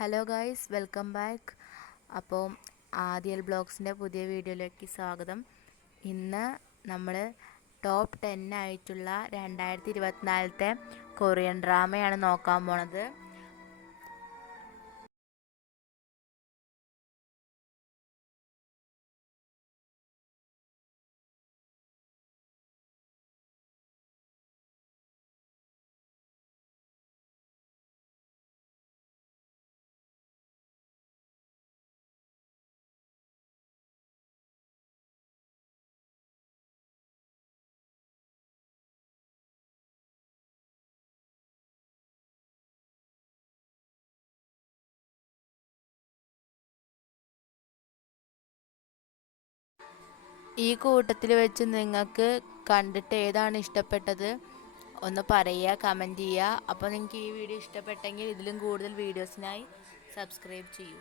Hello guys, welcome back. അപ്പോൾ ആദിയൽ ബ്ലോഗ്സിൻ്റെ പുതിയ വീഡിയോയിലേക്ക് സ്വാഗതം. ഇന്ന് നമ്മൾ ടോപ്പ് 10 ആയിട്ടുള്ള 2024 കൊറിയൻ ഡ്രാമയാണ് നോക്കാൻ പോണത്. ഈ കൂട്ടത്തിൽ വെച്ച് നിങ്ങൾക്ക് കണ്ടിട്ട് ഏതാണ് ഇഷ്ടപ്പെട്ടത് ഒന്ന് പറയുക, കമൻറ്റ് ചെയ്യുക. അപ്പോൾ നിങ്ങൾക്ക് ഈ വീഡിയോ ഇഷ്ടപ്പെട്ടെങ്കിൽ ഇതിലും കൂടുതൽ വീഡിയോസിനായി സബ്സ്ക്രൈബ് ചെയ്യൂ.